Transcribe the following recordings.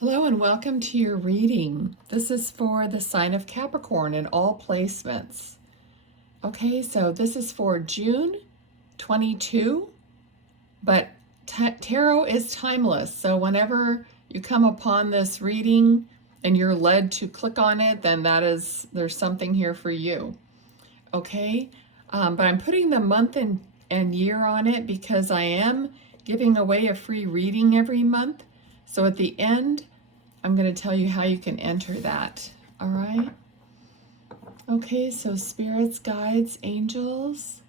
Hello and welcome to your reading. This is for the sign of Capricorn in all placements. Okay, so this is for June 22, but tarot is timeless. So whenever you come upon this reading and you're led to click on it, then there's something here for you. Okay, but I'm putting the month and year on it because I am giving away a free reading every month. So at the end, I'm going to tell you how you can enter that. All right? Okay, so spirits, guides, angels,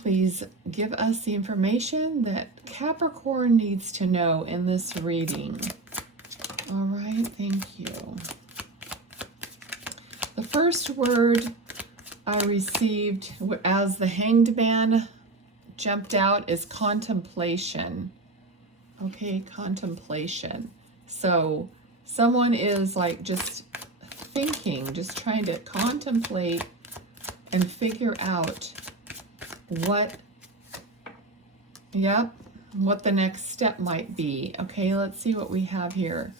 please give us the information that Capricorn needs to know in this reading. All right, thank you. The first word I received as the Hanged Man jumped out is contemplation. Okay, contemplation. So someone is like just thinking, just trying to contemplate and figure out what the next step might be. Okay, let's see what we have here.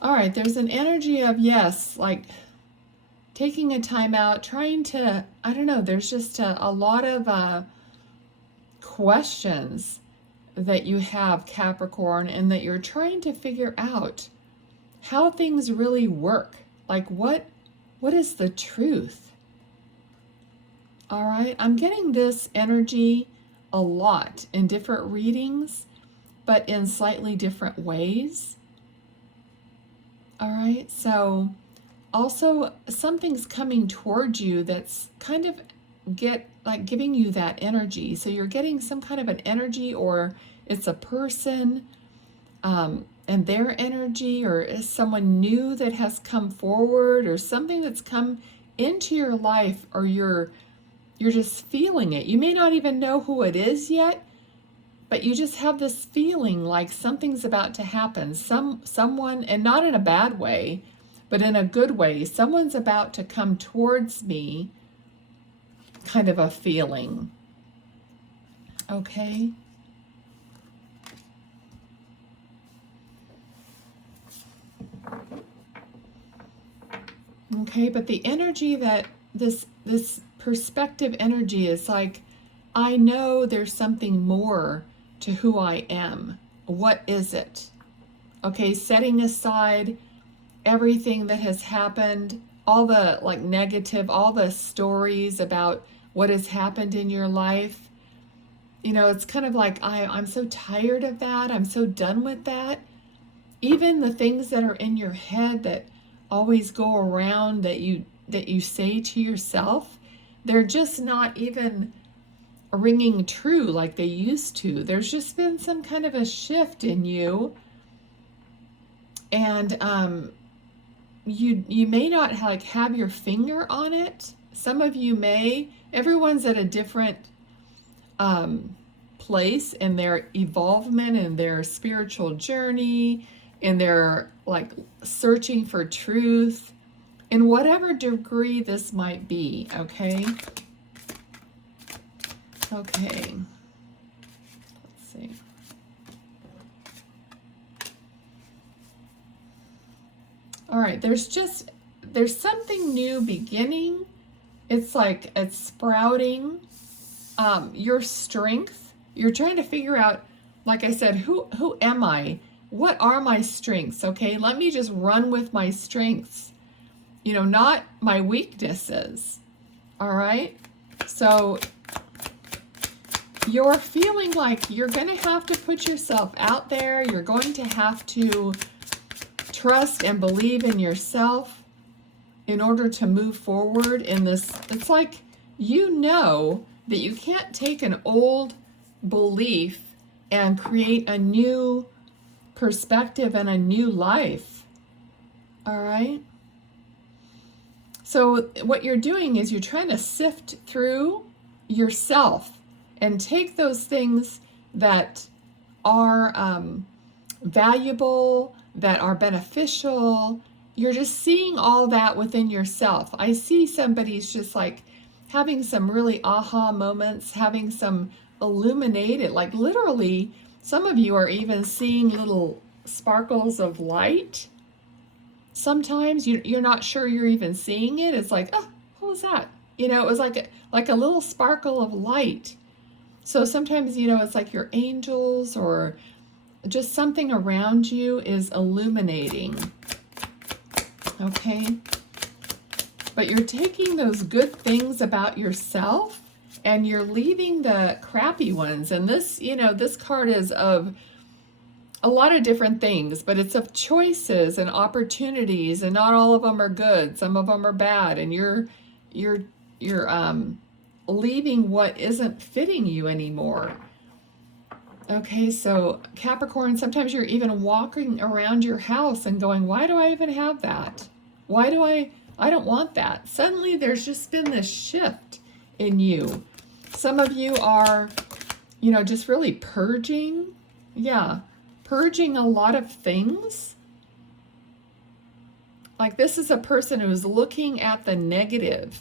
All right, there's an energy of, yes, like taking a time out, trying to, I don't know, there's just a lot of questions that you have, Capricorn, and that you're trying to figure out how things really work. Like what is the truth? All right, I'm getting this energy a lot in different readings, but in slightly different ways. All right, so also something's coming towards you that's kind of giving you that energy. So you're getting some kind of an energy, or it's a person and their energy, or is someone new that has come forward, or something that's come into your life, or you're just feeling it. You may not even know who it is yet, but you just have this feeling like something's about to happen. Someone, and not in a bad way, but in a good way, someone's about to come towards me, kind of a feeling. Okay. Okay, but the energy that this perspective energy is like, I know there's something more to who I am. What is it? Okay, setting aside everything that has happened, all the like negative, all the stories about what has happened in your life. You know, it's kind of like, I'm so tired of that. I'm so done with that. Even the things that are in your head that always go around that you say to yourself, they're just not even ringing true like they used to. There's just been some kind of a shift in you. And you may not have your finger on it. Some of you may. Everyone's at a different place in their evolvement, in their spiritual journey, in their like searching for truth, in whatever degree this might be. Okay. Okay. Let's see. All right, there's something new beginning. It's like it's sprouting. Your strength, you're trying to figure out, like I said, who am I? What are my strengths? Okay, let me just run with my strengths, you know, not my weaknesses. All right, so you're feeling like you're going to have to put yourself out there. You're going to have to trust and believe in yourself in order to move forward in this. It's like, you know that you can't take an old belief and create a new perspective and a new life. All right? So what you're doing is you're trying to sift through yourself and take those things that are valuable, that are beneficial. You're just seeing all that within yourself. I see somebody's just like having some really aha moments, having some illuminated, like literally, some of you are even seeing little sparkles of light. Sometimes you're not sure you're even seeing it. It's like, oh, what was that? You know, it was like a little sparkle of light. So sometimes, you know, it's like your angels or just something around you is illuminating. Okay? But you're taking those good things about yourself and you're leaving the crappy ones. And this, you know, this card is of a lot of different things, but it's of choices and opportunities, and not all of them are good. Some of them are bad, and you're leaving what isn't fitting you anymore. Okay, so Capricorn, sometimes you're even walking around your house and going, why do I even have that? Why do I don't want that. Suddenly there's just been this shift in you. Some of you are, you know, just really purging. Yeah, purging a lot of things. Like this is a person who's looking at the negative.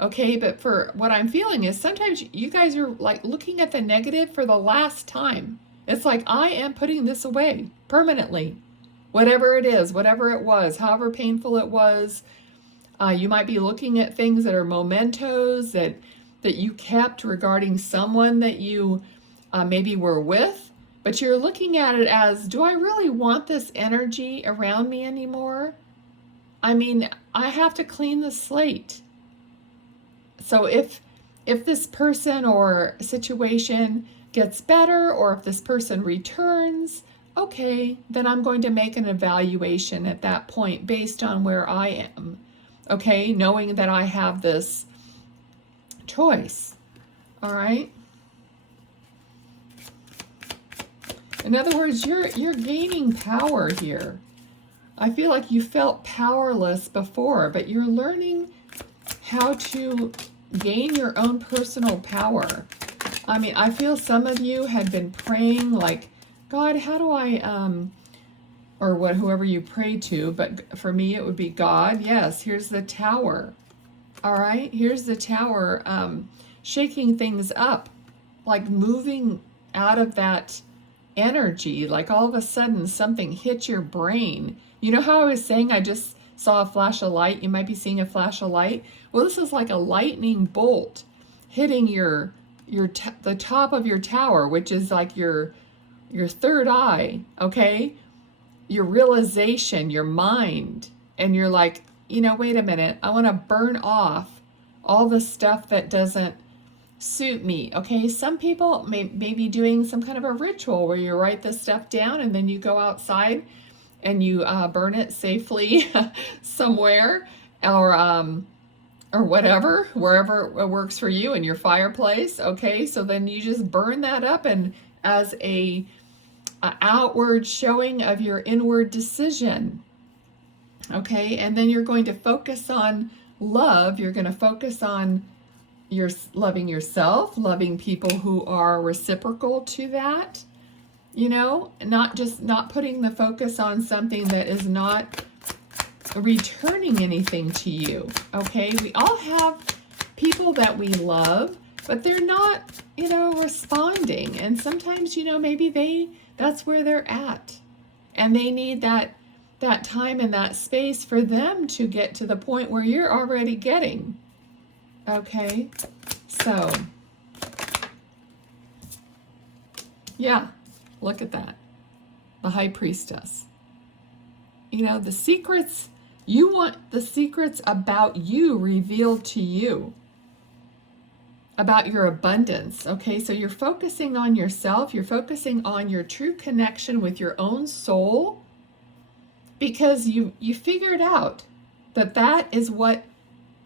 Okay, but for what I'm feeling is sometimes you guys are like looking at the negative for the last time. It's like, I am putting this away permanently. Whatever it is, whatever it was, however painful it was. You might be looking at things that are mementos that you kept regarding someone that you maybe were with. But you're looking at it as, do I really want this energy around me anymore? I mean, I have to clean the slate. So if this person or situation gets better, or if this person returns, okay, then I'm going to make an evaluation at that point based on where I am. Okay, knowing that I have this choice. All right. In other words, you're gaining power here. I feel like you felt powerless before, but you're learning how to gain your own personal power. I mean, I feel some of you had been praying like, God, how do I, or whoever you pray to, but for me it would be God. Yes, here's the Tower. All right, here's the Tower, shaking things up, like moving out of that energy, like all of a sudden something hit your brain. You know how I was saying I just saw a flash of light? You might be seeing a flash of light. Well, this is like a lightning bolt hitting the top of your tower, which is like your third eye, okay? Your realization, your mind, and you're like, you know, wait a minute, I want to burn off all the stuff that doesn't suit me, okay? Some people may be doing some kind of a ritual where you write this stuff down and then you go outside and you burn it safely somewhere, or whatever, wherever it works for you, in your fireplace, okay? So then you just burn that up, and as a outward showing of your inward decision, okay? And then you're going to focus on love. You're going to focus on loving yourself, loving people who are reciprocal to that, you know, not putting the focus on something that is not returning anything to you, okay? We all have people that we love, but they're not, you know, responding. And sometimes, you know, maybe that's where they're at. And they need that time and that space for them to get to the point where you're already getting. Okay? So, yeah, look at that. The High Priestess. You know, the secrets, you want the secrets about you revealed to you. About your abundance, okay? So you're focusing on yourself. You're focusing on your true connection with your own soul, because you figured out that is what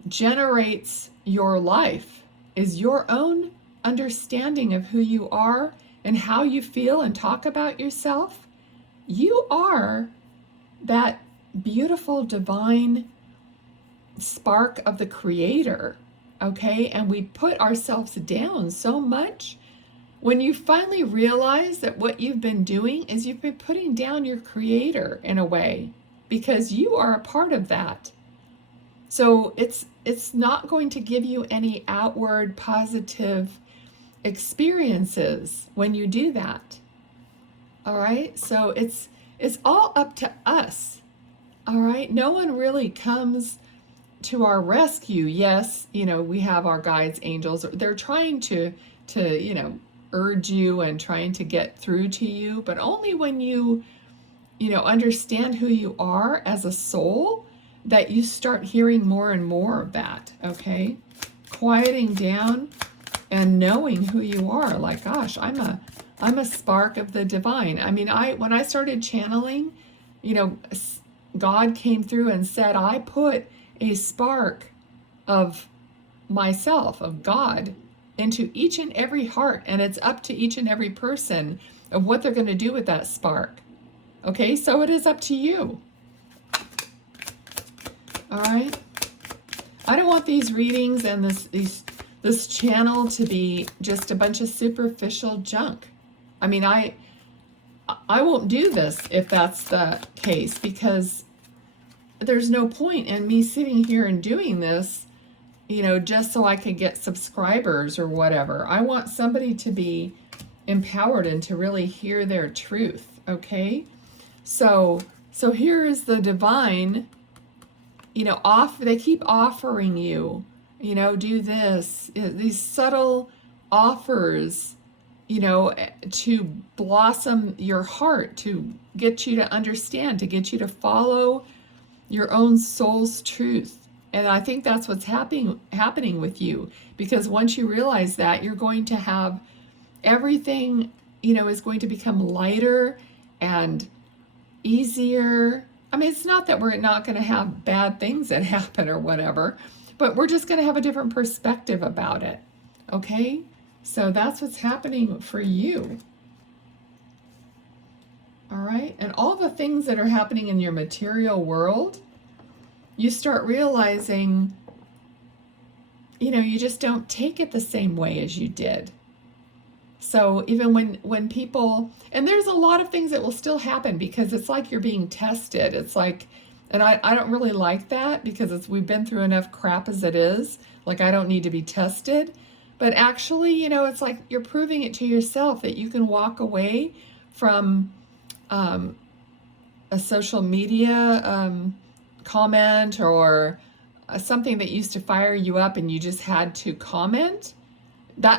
generates your life, is your own understanding of who you are and how you feel and talk about yourself. You are that beautiful divine spark of the Creator, okay? And we put ourselves down so much. When you finally realize that what you've been doing is you've been putting down your Creator in a way, because you are a part of that. So it's not going to give you any outward positive experiences when you do that. All right? So it's all up to us. All right? No one really comes to our rescue. Yes, we have our guides, angels. They're trying to urge you and trying to get through to you, but only when you understand who you are as a soul, that you start hearing more and more of that, okay? Quieting down and knowing who you are. Like, gosh, I'm a spark of the divine. I mean, when I started channeling, God came through and said, I put a spark of myself, of God, into each and every heart, and it's up to each and every person of what they're going to do with that spark. Okay, so it is up to you. All right. I don't want these readings and this channel to be just a bunch of superficial junk. I mean, I won't do this if that's the case, because there's no point in me sitting here and doing this, just so I could get subscribers or whatever. I want somebody to be empowered and to really hear their truth, okay? So here is the divine, they keep offering you, do this, these subtle offers, to blossom your heart, to get you to understand, to get you to follow your own soul's truth. And I think that's what's happening with you, because once you realize that, you're going to have everything, is going to become lighter and easier. I mean, it's not that we're not going to have bad things that happen or whatever, but we're just going to have a different perspective about it. Okay? So that's what's happening for you. All right? And all the things that are happening in your material world, you start realizing, you just don't take it the same way as you did. So even when people, and there's a lot of things that will still happen, because it's like you're being tested. It's like, and I don't really like that, because we've been through enough crap as it is. Like, I don't need to be tested. But actually, it's like you're proving it to yourself that you can walk away from a social media comment or something that used to fire you up and you just had to comment.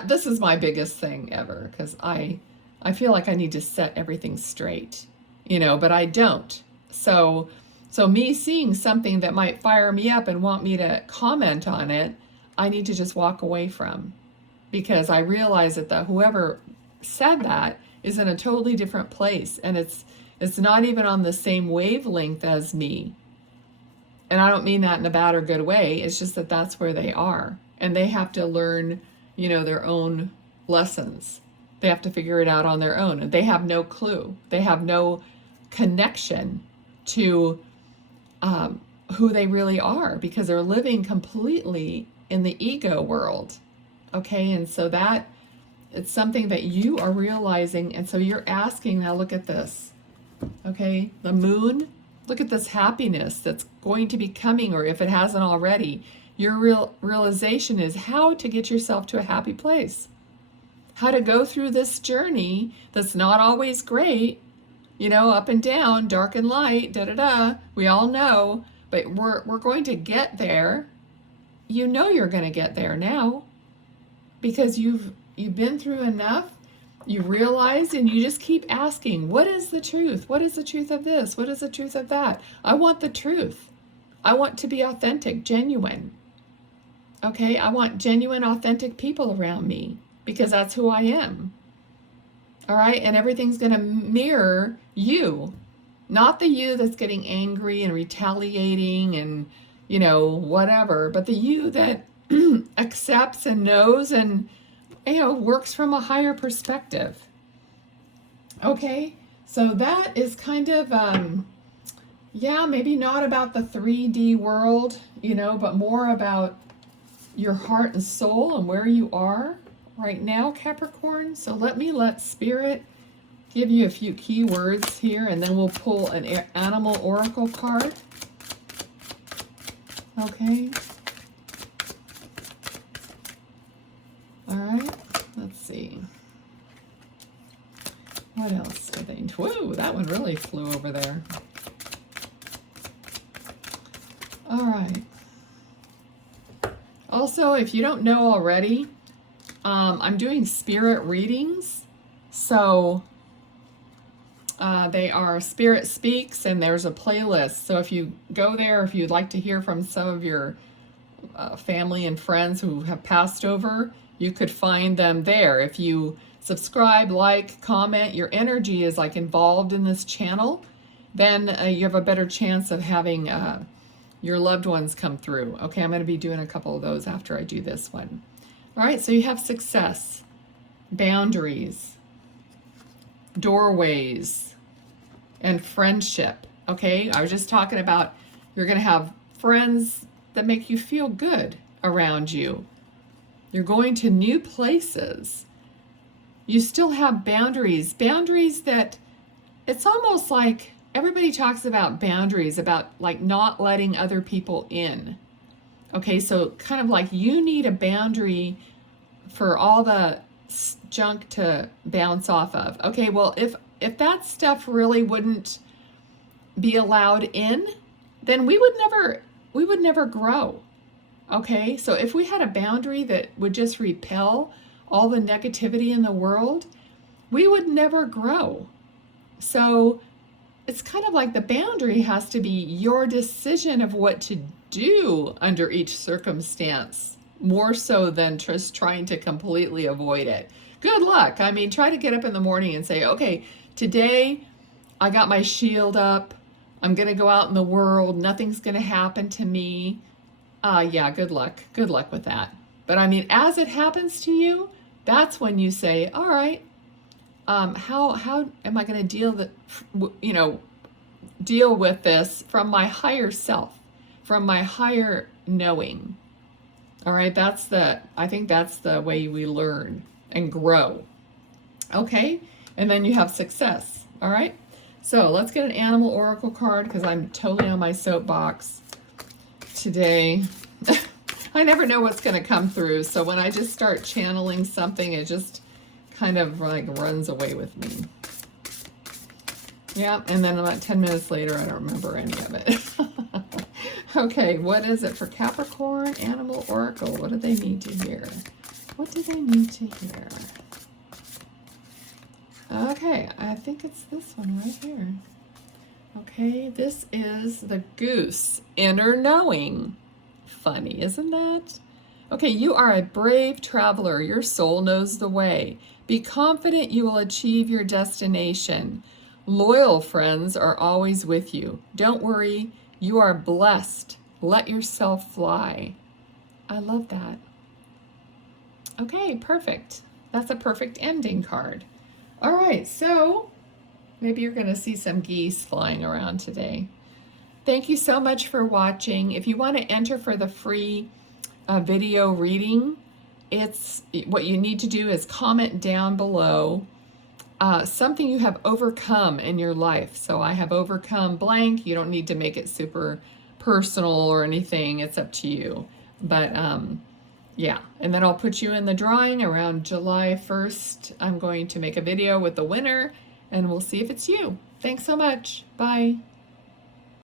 This is my biggest thing ever, because I feel like I need to set everything straight, but I don't. So me seeing something that might fire me up and want me to comment on it, I need to just walk away from, because I realize that whoever said that is in a totally different place, and it's not even on the same wavelength as me. And I don't mean that in a bad or good way. It's just that that's where they are, and they have to learn their own lessons. They have to figure it out on their own. And they have no clue. They have no connection to who they really are, because they're living completely in the ego world. Okay, and so that it's something that you are realizing, and so you're asking, now look at this. Okay, the moon, look at this happiness that's going to be coming, or if it hasn't already. Your realization is how to get yourself to a happy place. How to go through this journey that's not always great, up and down, dark and light, da-da-da. We all know, but we're going to get there. You're going to get there now, because you've been through enough. You realize, and you just keep asking, what is the truth? What is the truth of this? What is the truth of that? I want the truth. I want to be authentic, genuine. Okay, I want genuine, authentic people around me, because that's who I am. All right, and everything's going to mirror you, not the you that's getting angry and retaliating and, whatever, but the you that accepts and knows and, works from a higher perspective. Okay, so that is kind of, maybe not about the 3D world, but more about your heart and soul and where you are right now, Capricorn. So let Spirit give you a few keywords here, and then we'll pull an animal oracle card. Okay. All right, let's see. What else do they... Whoa, that one really flew over there. All right. Also, if you don't know already, I'm doing spirit readings. So they are Spirit Speaks, and there's a playlist. So if you go there, if you'd like to hear from some of your family and friends who have passed over, you could find them there. If you subscribe, like, comment, your energy is like involved in this channel, then you have a better chance of having your loved ones come through. Okay, I'm going to be doing a couple of those after I do this one. All right, so you have success, boundaries, doorways, and friendship. Okay, I was just talking about you're going to have friends that make you feel good around you. You're going to new places. You still have boundaries. Boundaries that it's almost like everybody talks about boundaries, about like not letting other people in. Okay, so kind of like you need a boundary for all the junk to bounce off of. Okay, well, if that stuff really wouldn't be allowed in, then we would never grow. Okay, so if we had a boundary that would just repel all the negativity in the world, we would never grow. So it's kind of like the boundary has to be your decision of what to do under each circumstance, more so than just trying to completely avoid it. Good luck. I mean, try to get up in the morning and say, okay, today I got my shield up. I'm going to go out in the world. Nothing's going to happen to me. Yeah, good luck. Good luck with that. But I mean, as it happens to you, that's when you say, all right, how am I going to deal with this from my higher self, from my higher knowing? All right, I think that's the way we learn and grow. Okay, and then you have success. All right, so let's get an animal oracle card because I'm totally on my soapbox today. I never know what's going to come through, so when I just start channeling something, it just kind of like runs away with me. Yeah, and then about 10 minutes later, I don't remember any of it. Okay, what is it for Capricorn Animal Oracle? What do they need to hear? What do they need to hear? Okay, I think it's this one right here. Okay, this is the goose, inner knowing. Funny, isn't that? Okay, you are a brave traveler. Your soul knows the way. Be confident you will achieve your destination. Loyal friends are always with you. Don't worry, you are blessed. Let yourself fly. I love that. Okay, perfect. That's a perfect ending card. All right, so maybe you're going to see some geese flying around today. Thank you so much for watching. If you want to enter for the free video reading, what you need to do is comment down below something you have overcome in your life. So I have overcome blank. You don't need to make it super personal or anything. It's up to you. But yeah, and then I'll put you in the drawing around July 1st. I'm going to make a video with the winner and we'll see if it's you. Thanks so much. Bye.